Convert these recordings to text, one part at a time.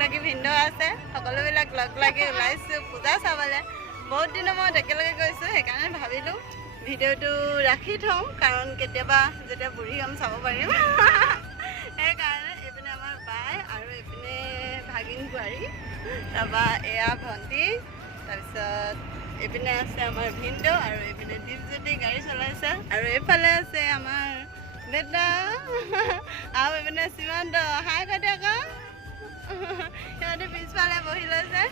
লাগি ভিন্দ আছে সকলোবিলাক লগ লাগি ওলাইছোঁ পূজা চাবলৈ বহুত দিনৰ মই একেলগে গৈছোঁ সেইকাৰণে ভাবিলোঁ ভিডিঅ'টো ৰাখি থওঁ কাৰণ কেতিয়াবা যেতিয়া বুঢ়ী হ'ম চাব পাৰিম সেইকাৰণে এইপিনে আমাৰ বাই আৰু এইপিনে ভাগিন বোৱাৰী তাৰপৰা এয়া ভণ্টি তাৰপিছত এইপিনে আছে আমাৰ ভিন্দ আৰু এইপিনে দীপজ্যোতি গাড়ী চলাইছে আৰু এইফালে আছে আমাৰ বেটা আৰু এইপিনে সীমান্ত হাই কৈ আকৌ সিহঁতে পিছফালে বহি লৈছে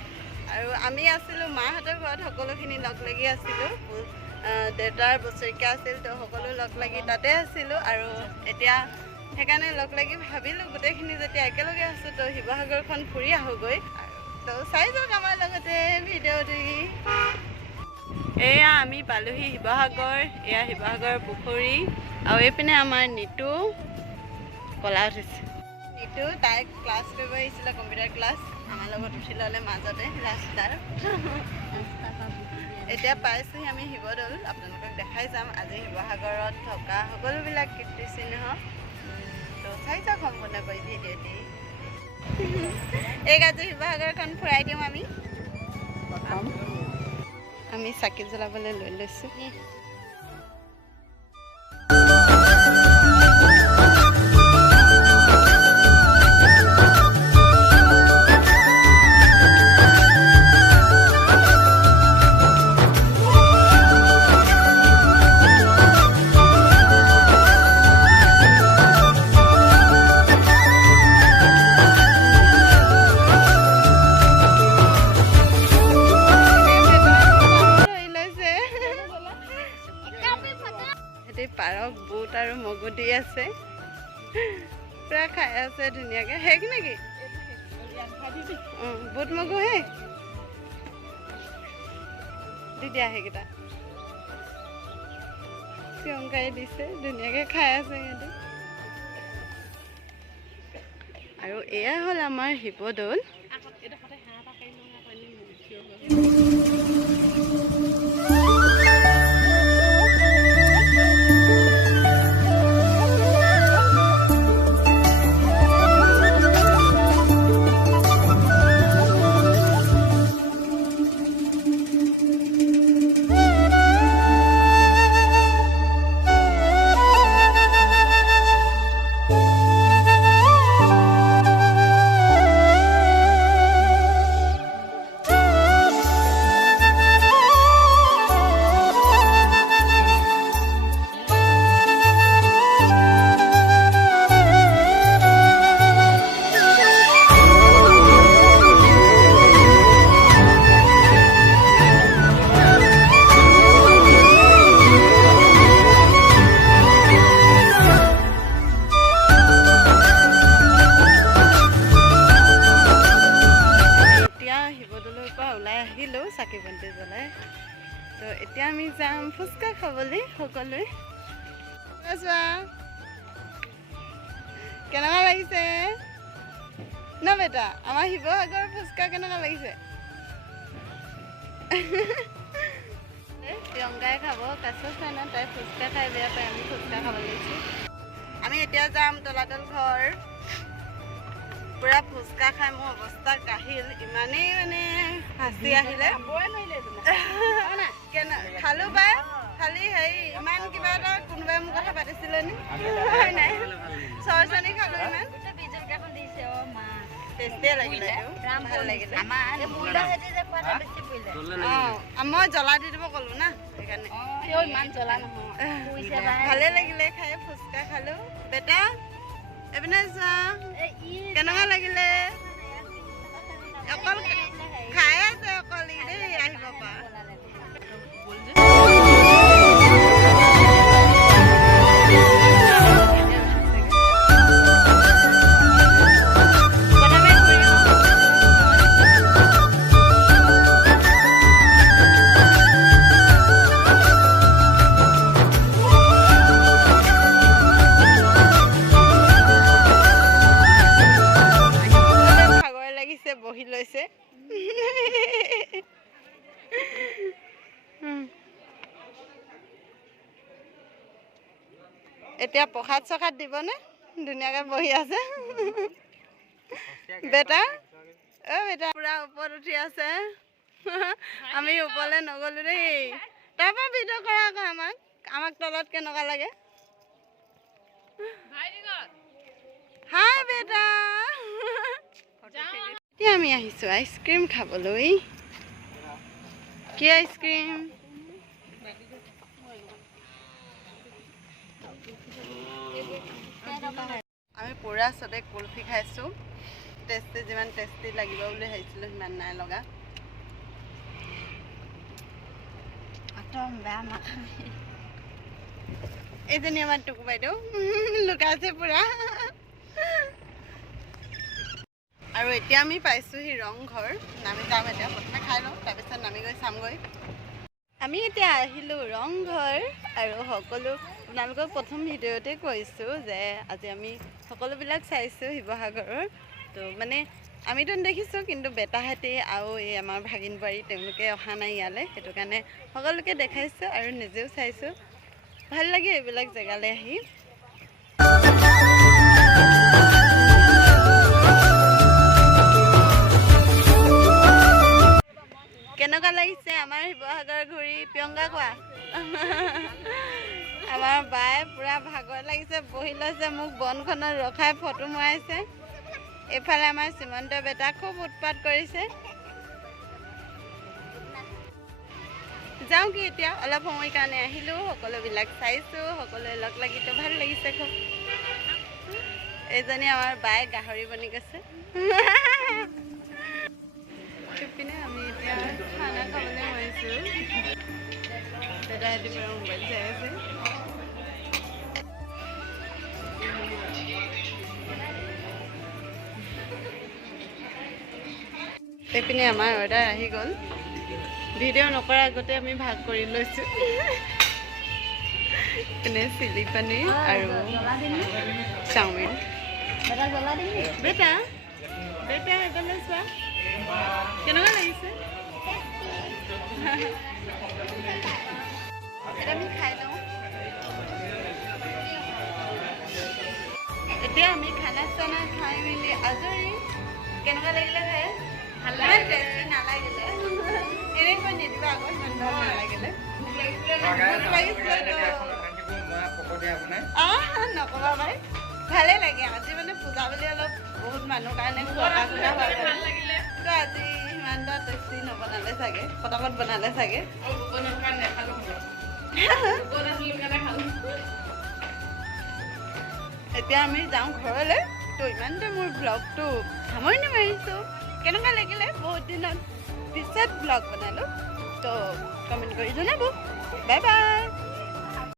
আৰু আমি আছিলোঁ মাহঁতৰ ঘৰত সকলোখিনি লগ লাগি আছিলোঁ দেউতাৰ বছৰেকীয়া আছিল তো সকলো লগ লাগি তাতে আছিলোঁ আৰু এতিয়া সেইকাৰণে লগ লাগি ভাবিলোঁ গোটেইখিনি যেতিয়া একেলগে আছোঁ তো শিৱসাগৰখন ফুৰি আহোঁগৈ তো চাই যাওক আমাৰ লগতে ভিডিঅ'টো এয়া আমি পালোহি শিৱসাগৰ এয়া শিৱসাগৰ পুখুৰী আৰু এইপিনে আমাৰ নিতু কলা উঠিছে নিতু তাই ক্লাছ কৰিব আহিছিলে কম্পিউটাৰ ক্লাছ আমাৰ লগত উঠি ল'লে মাজতে ৰাস্তাৰ এতিয়া পাইছোঁহি আমি শিৱদৌল আপোনালোকক দেখাই যাম আজি শিৱসাগৰত থকা সকলোবিলাক কীৰ্তিচিহ্ন তো চাই যাওক সম্পূৰ্ণকৈ ভিডিঅ'টি এই আজি শিৱসাগৰখন ফুৰাই দিওঁ আমি চাকি জ্বলাবলৈ লৈ লৈছোঁ পাৰক বুট আৰু মগু দি আছে পুৰা খাই আছে ধুনীয়াকৈ শেষ নেকি বুট মগু হে দি দিয়া সেইকেইটা চিয়ংকাই দিছে ধুনীয়াকৈ খাই আছে সিহঁতে আৰু এয়া হ'ল আমাৰ শিৱদৌল চাকি বন্তি জ্বলাই তো এতিয়া আমি যাম ফুচকা খাবলৈ সকলোৱে চোৱা কেনেকুৱা লাগিছে ন বেটা আমাৰ শিৱসাগৰ ফুচকা কেনেকুৱা লাগিছে প্ৰিয়ংকাই খাব কাছ চাই ন তাই ফুচকা খাই বেয়া পায় আমি ফুচকা খাব লাগিছোঁ আমি এতিয়া যাম তলাতল ঘৰ পুৰা ফুচকা খাই মোৰ অৱস্থা কাহিল ইমানেই মানে হাঁচি আহিলে খালো পাই খালি হেৰি ইমান কিবা এটা কোনোবাই মোৰ কথা পাতিছিলে নি নাই চৰচনি খালো ইমান টেষ্টিয়ে লাগিলে ভাল লাগিলে মই জ্বলা দি দিব ক'লো না সেইকাৰণে ইমান জ্বলা নহয় ভালে লাগিলে খাই ফুচকা খালো বেটা এইপিনে চোৱা কেনেকুৱা লাগিলে অকল খাই আছে অকল দেই আহিব পৰা বহি লৈছে এতিয়া প্ৰসাদ চখাদ দিবনে ধুনীয়াকৈ বহি আছে বেটা অ' বেটা পুৰা ওপৰত উঠি আছে আমি ওপৰলৈ নগ'লো দেই তাৰপৰা ভিডিঅ' কৰা আকৌ আমাক তলত কেনেকুৱা লাগে হাই বেটা এতিয়া আমি আহিছোঁ আইচক্ৰীম খাবলৈ কি আইচক্ৰীম আমি পুৰা চবে কুলফি খাইছোঁ টেষ্টি যিমান টেষ্টি লাগিব বুলি ভাবিছিলোঁ সিমান নাই লগা একদম বেয়া মাথানি এইজনী আমাৰ টুকু বাইদেউ লুকাইছে পুৰা আৰু এতিয়া আমি পাইছোঁহি ৰংঘৰ নামি যাম এতিয়া প্ৰথমে খাই লওঁ তাৰপিছত নামি গৈ চামগৈ আমি এতিয়া আহিলোঁ ৰংঘৰ আৰু সকলো আপোনালোকক প্ৰথম ভিডিঅ'তে কৈছোঁ যে আজি আমি সকলোবিলাক চাইছোঁ শিৱসাগৰৰ তো মানে আমিতো দেখিছোঁ কিন্তু বেটাহঁতে আৰু এই আমাৰ ভাগিন বোৱাৰী তেওঁলোকে অহা নাই ইয়ালৈ সেইটো কাৰণে সকলোকে দেখাইছোঁ আৰু নিজেও চাইছোঁ ভাল লাগে এইবিলাক জেগালৈ আহি কেনেকুৱা লাগিছে আমাৰ শিৱসাগৰ ঘূৰি প্ৰিয়ংকা কোৱা আমাৰ বায়ে পুৰা ভাগৰ লাগিছে বহি লৈছে মোক বনখনত ৰখাই ফটো মৰাইছে এইফালে আমাৰ শ্ৰীমন্ত বেটা খুব উৎপাত কৰিছে যাওঁ কি এতিয়া অলপ সময় কাৰণে আহিলোঁ সকলোবিলাক চাইছোঁ সকলোৱে লগ লাগিতো ভাল লাগিছে খুব এইজনী আমাৰ বায়ে গাহৰি বনি গৈছে পিনে আমি এতিয়া খানা খাবলৈ গৈছোঁ দাদাহঁতে পুৰা মোবাইল চাই আছে এইপিনে আমাৰ অৰ্ডাৰ আহি গ'ল ভিডিঅ' নকৰাৰ আগতে আমি ভাগ কৰি লৈছোঁ এনে চিলি পনীৰ আৰু চাওমিন বেটা বেটা এইফালে চোৱা কেনেকুৱা লাগিছে এটা আমি খাই লওঁ এতিয়া আমি খানা চানা খাই মেলি আজৰি কেনেকুৱা লাগিলে খাই ইমান টেষ্টি নালাগিলে এনেকৈ নিদিবা আকৌ ইমান ভাল নালাগিলে নক'বা ভাই ভালে লাগে আজি মানে পূজা বুলি অলপ বহুত মানুহ কাৰণে খোৱা খোৱা হয় কিন্তু আজি ইমান এটা টেষ্টি নবনালে চাগে পটাপট বনালে চাগে এতিয়া আমি যাওঁ ঘৰলৈ তো ইমানতে মোৰ ব্লগটো সামৰণি মাৰিছোঁ কেনেকুৱা লাগিলে বহুত দিনত পিছত ব্লগ বনালোঁ তো কমেণ্ট কৰি জনাব বাই বাই